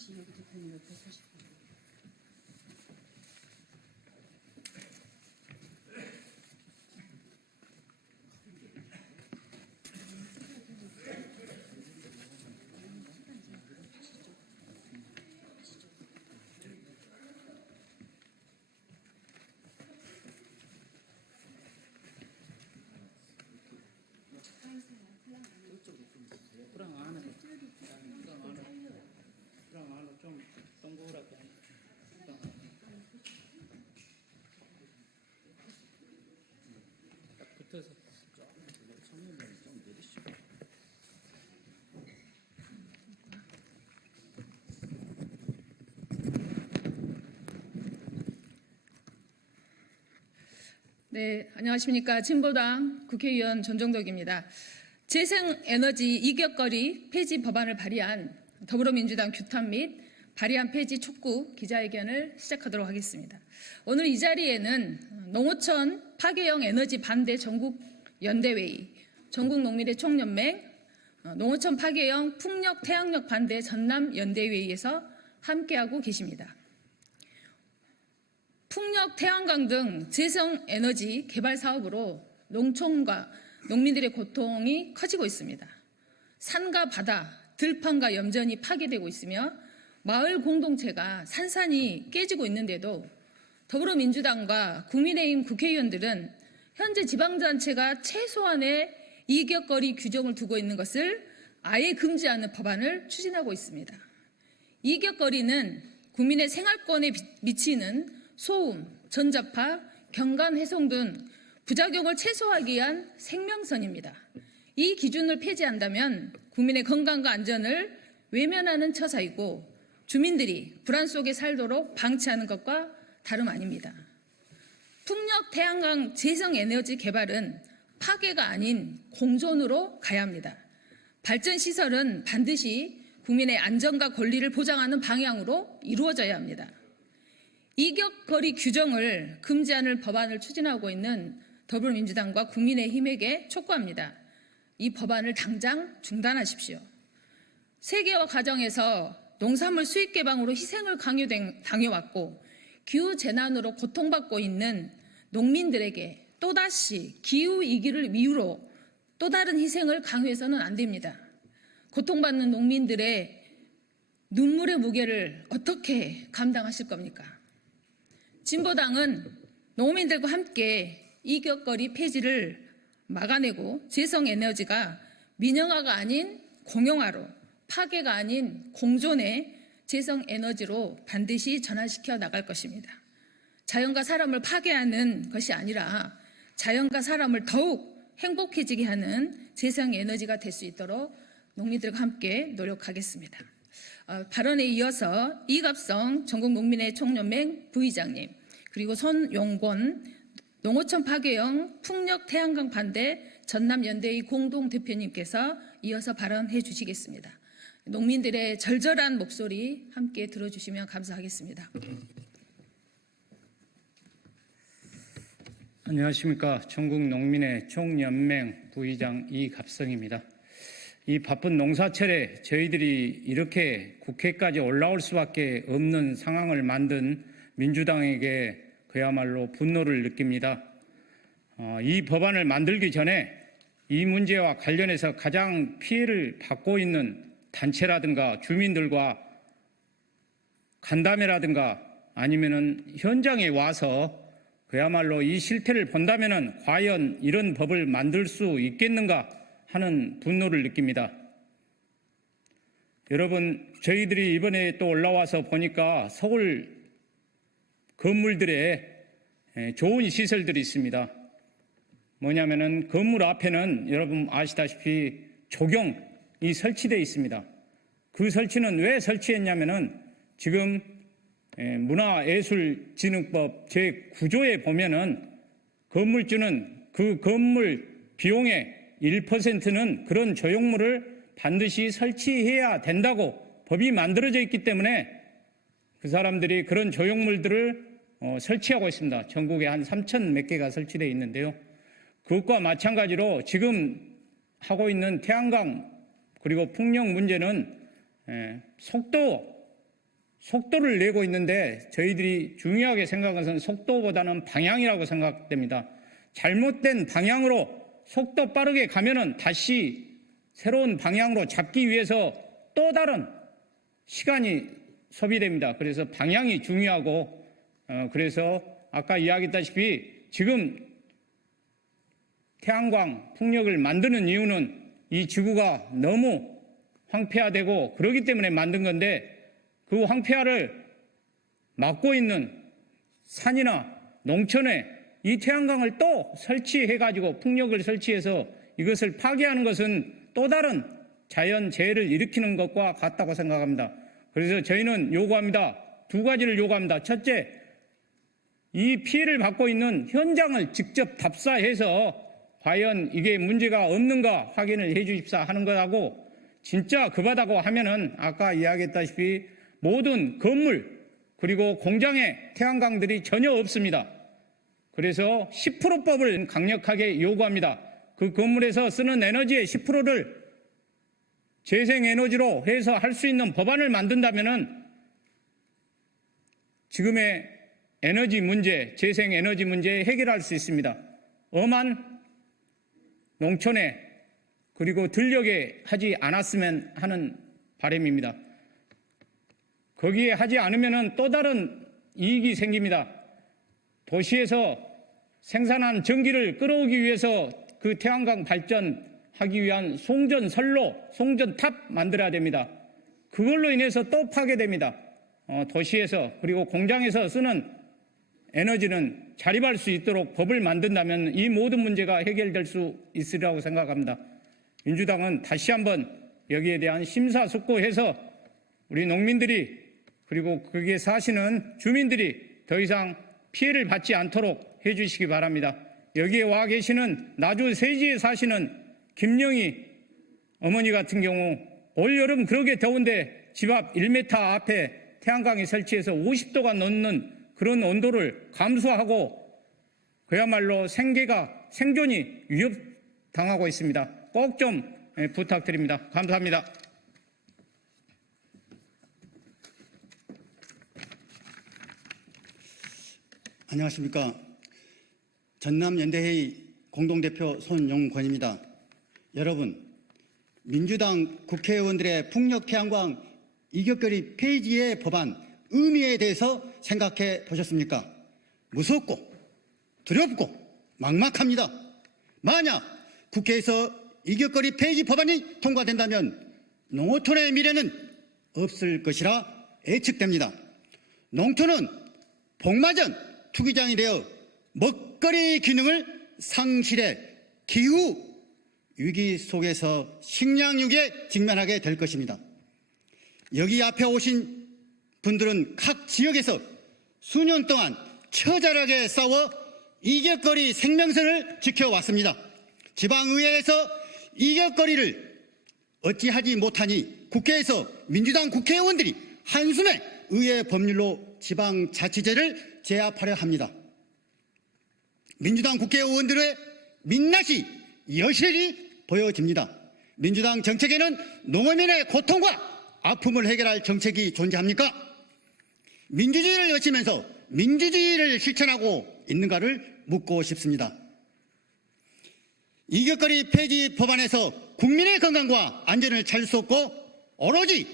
씨 여기 대표님 옆에 서시고. 프랑 안으로 좀 동그랗게 딱 붙어서 처음에는 좀 내리시고. 네, 안녕하십니까. 진보당 국회의원 전종덕입니다. 재생에너지 이격거리 폐지 법안을 발의한 더불어민주당 규탄 및 발의안 폐지 촉구 기자회견을 시작하도록 하겠습니다. 오늘 이 자리에는 농어촌 파괴형 에너지 반대 전국 연대회의, 전국농민의 총연맹, 농어촌 파괴형 풍력 태양력 반대 전남 연대회의에서 함께하고 계십니다. 풍력, 태양광 등 재생에너지 개발 사업으로 농촌과 농민들의 고통이 커지고 있습니다. 산과 바다, 들판과 염전이 파괴되고 있으며 마을 공동체가 산산이 깨지고 있는데도 더불어민주당과 국민의힘 국회의원들은 현재 지방자치가 최소한의 이격거리 규정을 두고 있는 것을 아예 금지하는 법안을 추진하고 있습니다. 이격거리는 국민의 생활권에 미치는 소음, 전자파, 경관 훼손 등 부작용을 최소화하기 위한 생명선입니다. 이 기준을 폐지한다면 국민의 건강과 안전을 외면하는 처사이고 주민들이 불안 속에 살도록 방치하는 것과 다름 아닙니다. 풍력, 태양광, 재생에너지 개발은 파괴가 아닌 공존으로 가야 합니다. 발전시설은 반드시 국민의 안전과 권리를 보장하는 방향으로 이루어져야 합니다. 이격거리 규정을 금지하는 법안을 추진하고 있는 더불어민주당과 국민의힘에게 촉구합니다. 이 법안을 당장 중단하십시오. 세계화 과정에서 농산물 수입 개방으로 희생을 당해왔고 기후재난으로 고통받고 있는 농민들에게 또다시 기후위기를 이유로 또 다른 희생을 강요해서는 안 됩니다. 고통받는 농민들의 눈물의 무게를 어떻게 감당하실 겁니까? 진보당은 농민들과 함께 이격거리 폐지를 막아내고 재생에너지가 민영화가 아닌 공영화로, 파괴가 아닌 공존의 재생에너지로 반드시 전환시켜 나갈 것입니다. 자연과 사람을 파괴하는 것이 아니라 자연과 사람을 더욱 행복해지게 하는 재생에너지가 될 수 있도록 농민들과 함께 노력하겠습니다. 발언에 이어서 이갑성 전국농민의 총연맹 부의장님, 그리고 손용권 농어촌 파괴형 풍력 태양광 반대 전남연대의 공동대표님께서 이어서 발언해 주시겠습니다. 농민들의 절절한 목소리 함께 들어주시면 감사하겠습니다. 안녕하십니까. 전국농민의 총연맹 부의장 이갑성입니다. 이 바쁜 농사철에 저희들이 이렇게 국회까지 올라올 수밖에 없는 상황을 만든 민주당에게 그야말로 분노를 느낍니다. 이 법안을 만들기 전에 이 문제와 관련해서 가장 피해를 받고 있는 단체라든가 주민들과 간담회라든가 아니면은 현장에 와서 그야말로 이 실태를 본다면은 과연 이런 법을 만들 수 있겠는가 하는 분노를 느낍니다. 여러분, 저희들이 이번에 또 올라와서 보니까 서울 건물들에 좋은 시설들이 있습니다. 뭐냐면은 건물 앞에는 여러분 아시다시피 조경이 설치되어 있습니다. 그 설치는 왜 설치했냐면은 지금 문화예술진흥법 제9조에 보면은 건물주는 그 건물 비용의 1%는 그런 조형물을 반드시 설치해야 된다고 법이 만들어져 있기 때문에 그 사람들이 그런 조형물들을 설치하고 있습니다. 전국에 한 3,000 몇 개가 설치되어 있는데요. 그것과 마찬가지로 지금 하고 있는 태양광 그리고 풍력 문제는 속도 속도를 내고 있는데 저희들이 중요하게 생각한 것은 속도보다는 방향이라고 생각됩니다. 잘못된 방향으로 속도 빠르게 가면은 다시 새로운 방향으로 잡기 위해서 또 다른 시간이 소비됩니다. 그래서 방향이 중요하고 그래서 아까 이야기했다시피 지금 태양광 풍력을 만드는 이유는 이 지구가 너무 황폐화되고 그러기 때문에 만든 건데 그 황폐화를 막고 있는 산이나 농촌에 이 태양광을 또 설치해가지고 풍력을 설치해서 이것을 파괴하는 것은 또 다른 자연재해를 일으키는 것과 같다고 생각합니다. 그래서 저희는 요구합니다. 두 가지를 요구합니다. 첫째, 이 피해를 받고 있는 현장을 직접 답사해서 과연 이게 문제가 없는가 확인을 해 주십사 하는 것하고 진짜 급하다고 하면은 아까 이야기했다시피 모든 건물 그리고 공장에 태양광들이 전혀 없습니다. 그래서 10%법을 강력하게 요구합니다. 그 건물에서 쓰는 에너지의 10%를 재생에너지로 해서 할 수 있는 법안을 만든다면은 지금의 에너지 문제, 재생에너지 문제 해결할 수 있습니다. 엄한 농촌에 그리고 들녘에 하지 않았으면 하는 바람입니다. 거기에 하지 않으면 또 다른 이익이 생깁니다. 도시에서 생산한 전기를 끌어오기 위해서 그 태양광 발전하기 위한 송전선로, 송전탑 만들어야 됩니다. 그걸로 인해서 또 파괴됩니다. 도시에서 그리고 공장에서 쓰는 에너지는 자립할 수 있도록 법을 만든다면 이 모든 문제가 해결될 수 있으리라고 생각합니다. 민주당은 다시 한번 여기에 대한 심사숙고해서 우리 농민들이 그리고 거기에 사시는 주민들이 더 이상 피해를 받지 않도록 해주시기 바랍니다. 여기에 와 계시는 나주 세지에 사시는 김영희 어머니 같은 경우 올여름 그렇게 더운데 집 앞 1m 앞에 태양광이 설치해서 50도가 넘는 그런 온도를 감수하고 그야말로 생존이 위협당하고 있습니다. 꼭 좀 부탁드립니다. 감사합니다. 안녕하십니까. 전남연대회의 공동대표 손용권입니다. 여러분, 민주당 국회의원들의 풍력 태양광 이격거리 폐지의 법안 의미에 대해서 생각해 보셨습니까? 무섭고 두렵고 막막합니다. 만약 국회에서 이격거리 폐지 법안이 통과된다면 농어촌의 미래는 없을 것이라 예측됩니다. 농촌은 복마전 투기장이 되어 먹거리 기능을 상실해 기후 위기 속에서 식량위기에 직면하게 될 것입니다. 여기 앞에 오신 분들은 각 지역에서 수년 동안 처절하게 싸워 이격거리 생명선을 지켜왔습니다. 지방의회에서 이격거리를 어찌하지 못하니 국회에서 민주당 국회의원들이 한숨에 의회 법률로 지방자치제를 제압하려 합니다. 민주당 국회의원들의 민낯이 여실히 보여집니다. 민주당 정책에는 농어민의 고통과 아픔을 해결할 정책이 존재합니까? 민주주의를 외치면서 민주주의를 실천하고 있는가를 묻고 싶습니다. 이격거리 폐지 법안에서 국민의 건강과 안전을 찾을 수 없고 오로지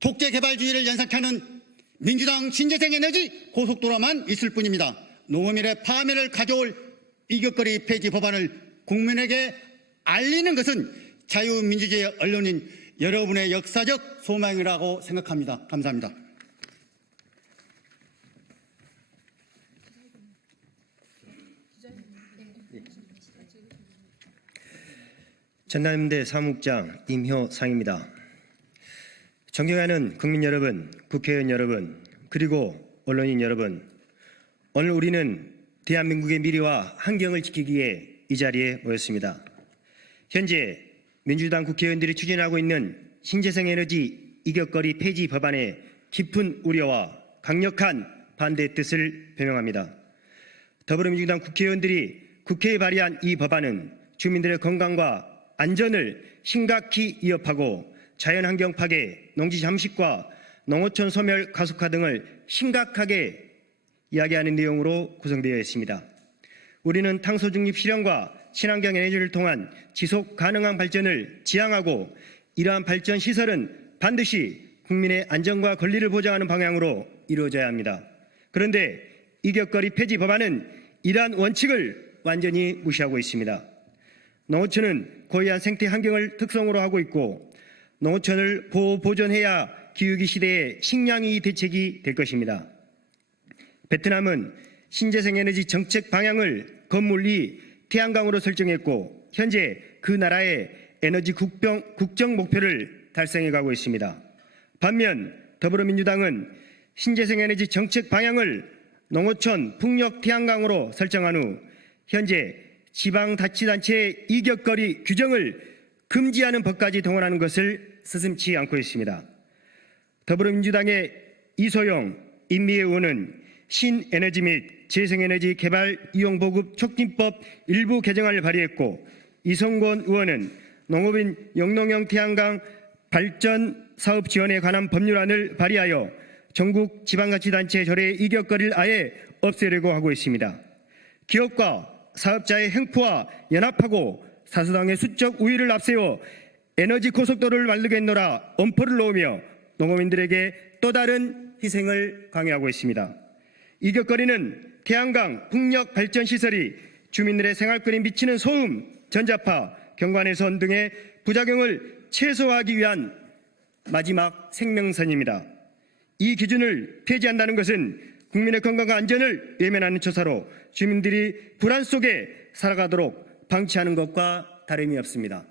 독재개발주의를 연상케 하는 민주당 신재생에너지 고속도로만 있을 뿐입니다. 농어민의 파멸을 가져올 이격거리 폐지 법안을 국민에게 알리는 것은 자유민주주의 언론인 여러분의 역사적 소망이라고 생각합니다. 감사합니다. 전남대 사무국장 임효상입니다. 존경하는 국민 여러분, 국회의원 여러분, 그리고 언론인 여러분, 오늘 우리는 대한민국의 미래와 환경을 지키기 위해 이 자리에 모였습니다. 현재 민주당 국회의원들이 추진하고 있는 신재생에너지 이격거리 폐지 법안에 깊은 우려와 강력한 반대의 뜻을 표명합니다. 더불어민주당 국회의원들이 국회에 발의한 이 법안은 주민들의 건강과 안전을 심각히 위협하고 자연환경 파괴, 농지 잠식과 농어촌 소멸 가속화 등을 심각하게 이야기하는 내용으로 구성되어 있습니다. 우리는 탄소 중립 실현과 친환경 에너지를 통한 지속 가능한 발전을 지향하고 이러한 발전 시설은 반드시 국민의 안전과 권리를 보장하는 방향으로 이루어져야 합니다. 그런데 이격거리 폐지 법안은 이러한 원칙을 완전히 무시하고 있습니다. 농어촌은 고유한 생태 환경을 특성으로 하고 있고 농어촌을 보호 보존해야 기후위기 시대의 식량위 대책이 될 것입니다. 베트남은 신재생 에너지 정책 방향을 건물2 태양광으로 설정했고 현재 그 나라의 에너지 국정 목표를 달성해 가고 있습니다. 반면 더불어민주당은 신재생 에너지 정책 방향을 농어촌 풍력 태양광으로 설정한 후 현재 지방자치단체의 이격거리 규정을 금지하는 법까지 동원하는 것을 스슴치 않고 있습니다. 더불어민주당의 이소영, 임미애 의원은 신에너지 및 재생에너지 개발 이용 보급 촉진법 일부 개정안을 발의했고 이성권 의원은 농업인 영농형 태양광 발전 사업 지원에 관한 법률안을 발의하여 전국 지방자치단체 조례의 이격거리를 아예 없애려고 하고 있습니다. 기업과 사업자의 횡포와 연합하고 사수당의 수적 우위를 앞세워 에너지 고속도로를 만들겠노라 엄포를 놓으며 농업인들에게 또 다른 희생을 강요하고 있습니다. 이격거리는 태양광, 풍력 발전 시설이 주민들의 생활권에 미치는 소음, 전자파, 경관훼손 등의 부작용을 최소화하기 위한 마지막 생명선입니다. 이 기준을 폐지한다는 것은 국민의 건강과 안전을 외면하는 처사로 주민들이 불안 속에 살아가도록 방치하는 것과 다름이 없습니다.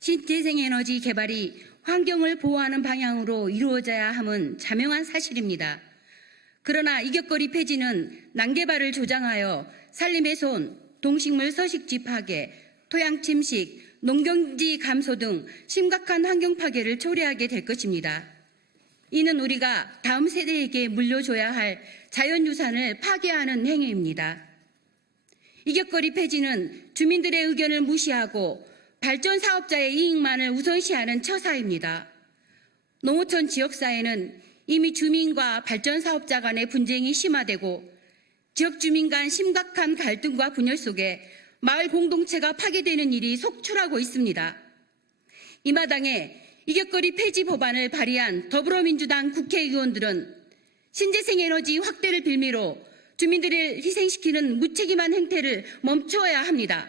신재생에너지 개발이 환경을 보호하는 방향으로 이루어져야 함은 자명한 사실입니다. 그러나 이격거리 폐지는 난개발을 조장하여 산림훼손, 동식물 서식지 파괴, 토양 침식, 농경지 감소 등 심각한 환경 파괴를 초래하게 될 것입니다. 이는 우리가 다음 세대에게 물려줘야 할 자연유산을 파괴하는 행위입니다. 이격거리 폐지는 주민들의 의견을 무시하고 발전 사업자의 이익만을 우선시하는 처사입니다. 농어촌 지역사회는 이미 주민과 발전 사업자 간의 분쟁이 심화되고 지역 주민 간 심각한 갈등과 분열 속에 마을 공동체가 파괴되는 일이 속출하고 있습니다. 이 마당에 이격거리 폐지 법안을 발의한 더불어민주당 국회의원들은 신재생 에너지 확대를 빌미로 주민들을 희생시키는 무책임한 행태를 멈추어야 합니다.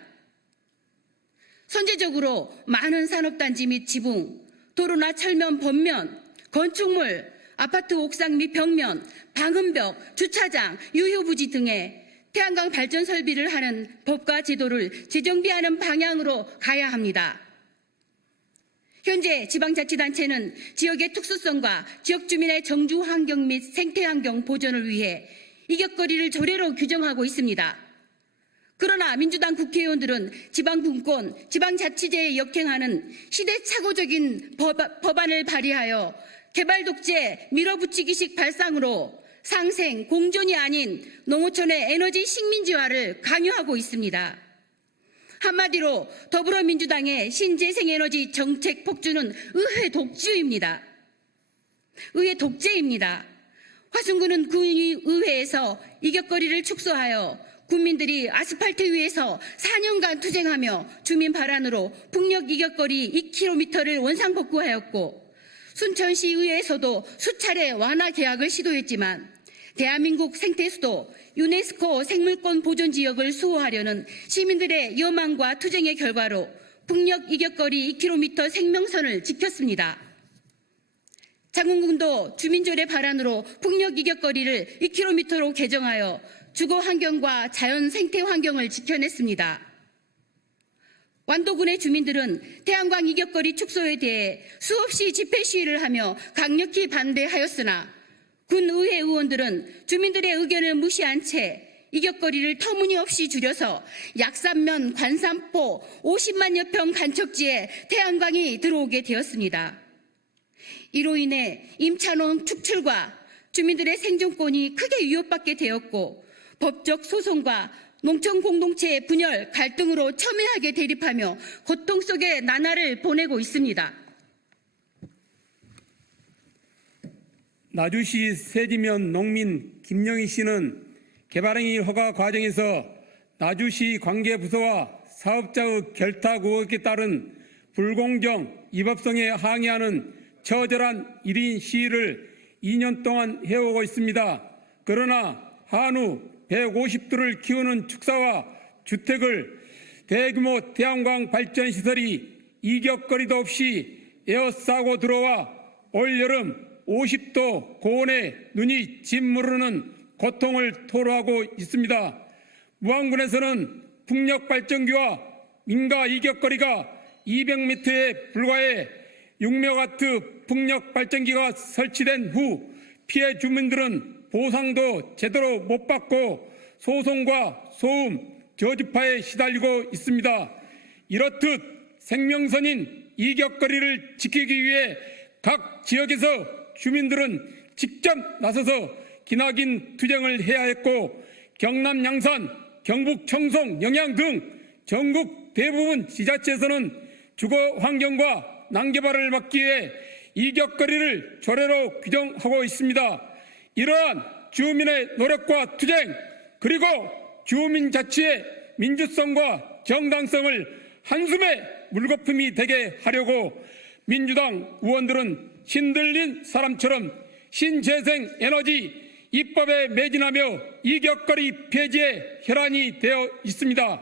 선제적으로 많은 산업단지 및 지붕, 도로나 철면, 번면, 건축물, 아파트 옥상 및 벽면, 방음벽, 주차장, 유효부지 등에 태양광 발전 설비를 하는 법과 제도를 재정비하는 방향으로 가야 합니다. 현재 지방자치단체는 지역의 특수성과 지역 주민의 정주 환경 및 생태 환경 보존을 위해 이격거리를 조례로 규정하고 있습니다. 그러나 민주당 국회의원들은 지방분권, 지방자치제에 역행하는 시대착오적인 법안을 발의하여 개발 독재, 밀어붙이기식 발상으로 상생, 공존이 아닌 농어촌의 에너지 식민지화를 강요하고 있습니다. 한마디로 더불어민주당의 신재생에너지 정책 폭주는 의회 독주입니다. 의회 독재입니다. 화순군은 구의회에서 이격거리를 축소하여 국민들이 아스팔트 위에서 4년간 투쟁하며 주민 발안으로 풍력 이격거리 2km를 원상복구하였고 순천시의회에서도 수차례 완화 계약을 시도했지만 대한민국 생태수도 유네스코 생물권 보존지역을 수호하려는 시민들의 여망과 투쟁의 결과로 풍력 이격거리 2km 생명선을 지켰습니다. 장군군도 주민조례 발안으로 풍력 이격거리를 2km로 개정하여 주거 환경과 자연 생태 환경을 지켜냈습니다. 완도군의 주민들은 태양광 이격거리 축소에 대해 수없이 집회 시위를 하며 강력히 반대하였으나 군의회 의원들은 주민들의 의견을 무시한 채 이격거리를 터무니없이 줄여서 약산면 관산포 50만여 평 간척지에 태양광이 들어오게 되었습니다. 이로 인해 임차농 축출과 주민들의 생존권이 크게 위협받게 되었고 법적 소송과 농촌 공동체의 분열, 갈등으로 첨예하게 대립하며 고통 속에 나날을 보내고 있습니다. 나주시 세지면 농민 김영희 씨는 개발행위 허가 과정에서 나주시 관계부서와 사업자의 결탁 의혹에 따른 불공정, 위법성에 항의하는 처절한 1인 시위를 2년 동안 해오고 있습니다. 그러나 한우 150두를 키우는 축사와 주택을 대규모 태양광 발전시설이 이격거리도 없이 에어싸고 들어와 올여름 50도 고온에 눈이 짓무르는 고통을 토로하고 있습니다. 무안군에서는 풍력발전기와 민가 이격거리가 200m에 불과해 6메가와트 풍력발전기가 설치된 후 피해 주민들은 보상도 제대로 못 받고 소송과 소음, 저주파에 시달리고 있습니다. 이렇듯 생명선인 이격거리를 지키기 위해 각 지역에서 주민들은 직접 나서서 기나긴 투쟁을 해야 했고 경남 양산, 경북 청송, 영양 등 전국 대부분 지자체에서는 주거 환경과 난개발을 막기 위해 이격거리를 조례로 규정하고 있습니다. 이러한 주민의 노력과 투쟁 그리고 주민자치의 민주성과 정당성을 한숨에 물거품이 되게 하려고 민주당 의원들은 신들린 사람처럼 신재생 에너지 입법에 매진하며 이격거리 폐지에 혈안이 되어 있습니다.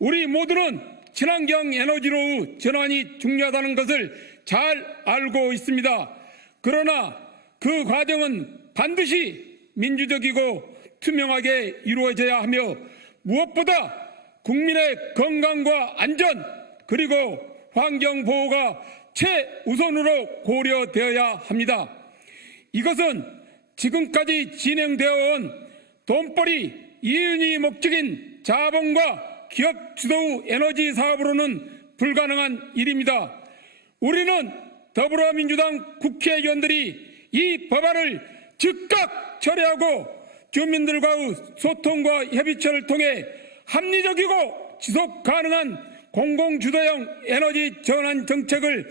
우리 모두는 친환경 에너지로의 전환이 중요하다는 것을 잘 알고 있습니다. 그러나 그 과정은 반드시 민주적이고 투명하게 이루어져야 하며 무엇보다 국민의 건강과 안전 그리고 환경 보호가 최우선으로 고려되어야 합니다. 이것은 지금까지 진행되어 온 돈벌이 이윤이 목적인 자본과 기업 주도의 에너지 사업으로는 불가능한 일입니다. 우리는 더불어민주당 국회의원들이 이 법안을 즉각 처리하고 주민들과의 소통과 협의체를 통해 합리적이고 지속 가능한 공공주도형 에너지 전환 정책을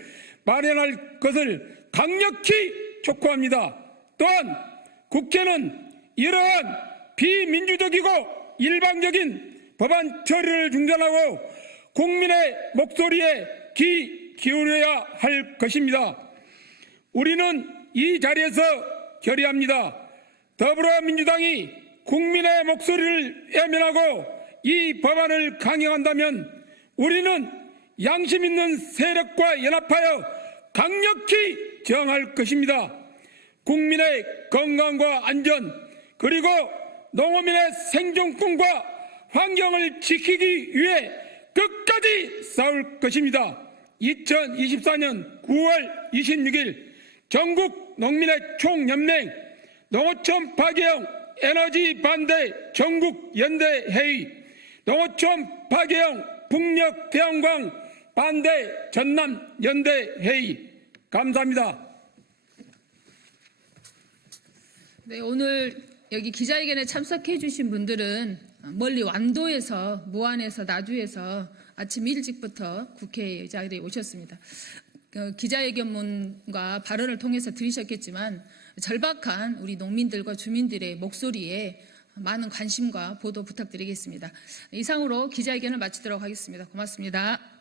마련할 것을 강력히 촉구합니다. 또한 국회는 이러한 비민주적이고 일방적인 법안 처리를 중단하고 국민의 목소리에 귀 기울여야 할 것입니다. 우리는 이 자리에서 결의합니다. 더불어민주당이 국민의 목소리를 외면하고 이 법안을 강행한다면 우리는 양심 있는 세력과 연합하여 강력히 저항할 것입니다. 국민의 건강과 안전 그리고 농어민의 생존권과 환경을 지키기 위해 끝까지 싸울 것입니다. 2024년 9월 26일 전국 농민의 총연맹 농어촌 파괴형 에너지 반대 전국 연대 회의 농어촌 파괴형 풍력 태양광 반대 전남 연대 회의 감사합니다. 네, 오늘 여기 기자회견에 참석해 주신 분들은 멀리 완도에서, 무안에서, 나주에서 아침 일찍부터 국회 자리에 오셨습니다. 기자회견문과 발언을 통해서 들으셨겠지만 절박한 우리 농민들과 주민들의 목소리에 많은 관심과 보도 부탁드리겠습니다. 이상으로 기자회견을 마치도록 하겠습니다. 고맙습니다.